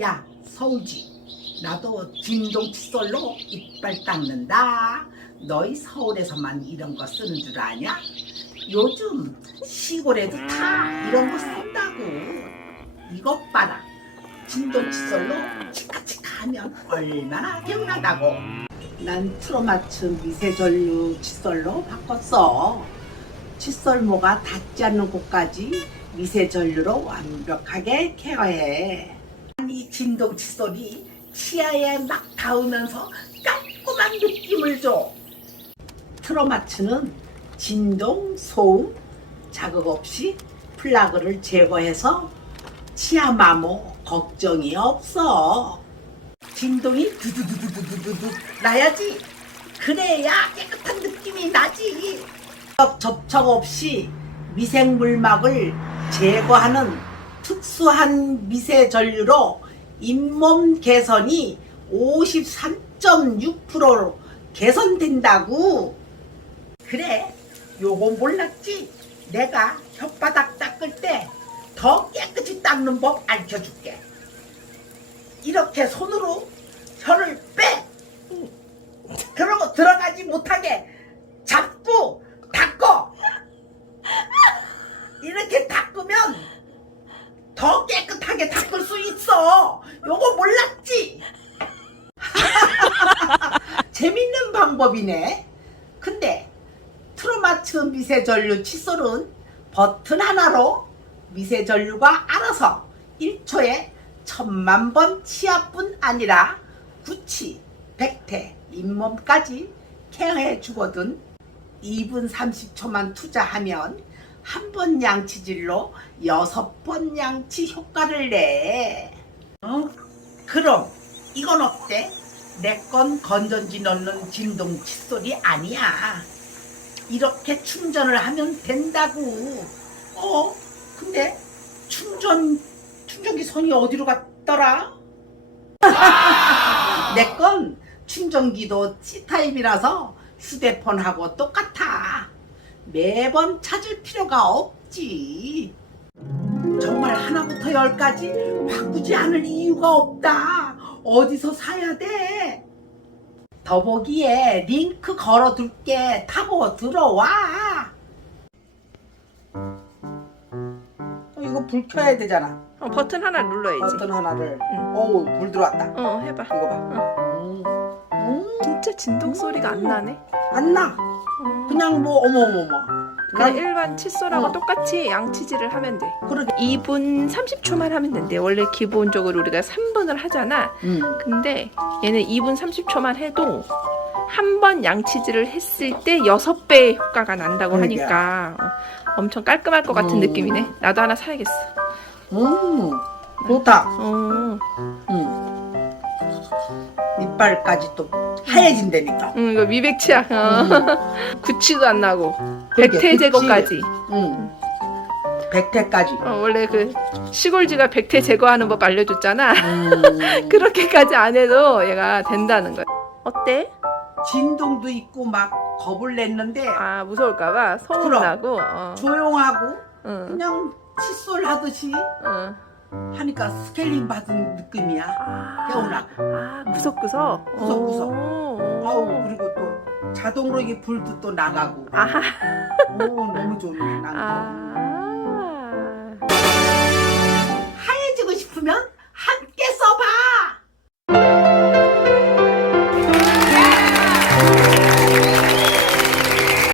야 서우지 나도 진동 칫솔로 이빨 닦는다. 너희 서울에서만 이런 거 쓰는 줄 아냐? 요즘 시골에도 다 이런 거 쓴다고. 이것 봐라. 진동 칫솔로 치카치카 하면 얼마나 개운하다고. 난 트로마츠 미세전류 칫솔로 바꿨어. 칫솔모가 닿지 않는 곳까지 미세전류로 완벽하게 케어해 이 진동 칫솔이 치아에 막 닿으면서 깔끔한 느낌을 줘. 트로마츠는 진동, 소음, 자극 없이 플라그를 제거해서 치아 마모 걱정이 없어. 진동이 두두두두두두두 나야지. 그래야 깨끗한 느낌이 나지. 접촉 없이 미생물막을 제거하는 특수한 미세 전류로 잇몸 개선이 53.6%로 개선된다고. 그래, 요거 몰랐지? 내가 혓바닥 닦을 때 더 깨끗이 닦는 법 알려줄게. 이렇게 손으로 혀를 빼. 그러고 들어가지 못하게 잡고 닦어. 이렇게 닦으면 더 깨끗하게 닦을 수 있어. 요거 몰랐지? 재밌는 방법이네. 근데 트로마츠 미세전류 칫솔은 버튼 하나로 미세전류가 알아서 1초에 천만 번 치아뿐 아니라 구치, 백태, 잇몸까지 케어해 주거든. 2분 30초만 투자하면 한 번 양치질로 여섯 번 양치 효과를 내. 어? 그럼 이건 어때? 내 건 건전지 넣는 진동 칫솔이 아니야. 이렇게 충전을 하면 된다고. 어? 근데 충전 충전기 선이 어디로 갔더라? 내 건 충전기도 C 타입이라서 휴대폰하고 똑같아. 매번 찾을 필요가 없지. 하나부터 열까지 바꾸지 않을 이유가 없다. 어디서 사야 돼? 더보기에 링크 걸어둘게. 타고 들어와. 어, 이거 불 켜야 되잖아. 어, 버튼 하나 눌러야지. 버튼 하나를. 응. 어우, 불 들어왔다. 어, 해봐. 이거 봐. 음. 음, 진짜 진동 소리가 안 나네. 안 나. 어. 그냥 뭐 어머 어머머. 그냥 일반 칫솔하고 어. 똑같이 양치질을 하면 돼. 그러게. 2분 30초만 하면 된대. 원래 기본적으로 우리가 3분을 하잖아. 음. 근데 얘는 2분 30초만 해도 한 번 양치질을 했을 때 6배의 효과가 난다고 그러게. 하니까 어, 엄청 깔끔할 것 같은 음. 느낌이네. 나도 하나 사야겠어. 음. 좋다. 어. 음. 이빨까지 또 하얘진다니까. 음, 이거 미백치약. 어. 구취도 안 나고. 그러게, 백태. 제거까지. 음. 백태까지. 어, 원래 그 시골지가 백태 제거하는 법 알려줬잖아. 음. 그렇게까지 안 해도 얘가 된다는 거야. 어때? 진동도 있고 막 겁을 냈는데 아 무서울까봐 소음 그럼. 나고. 어. 조용하고 응. 그냥 칫솔 하듯이 응. 하니까 스케일링 받은 느낌이야. 아, 개운하고. 아 구석구석. 구석구석. 오. 아우 그리고 또 자동으로 이게 불도 또 나가고. 아하. 오 너무 좋네. 난 아. 하얘지고 싶으면 한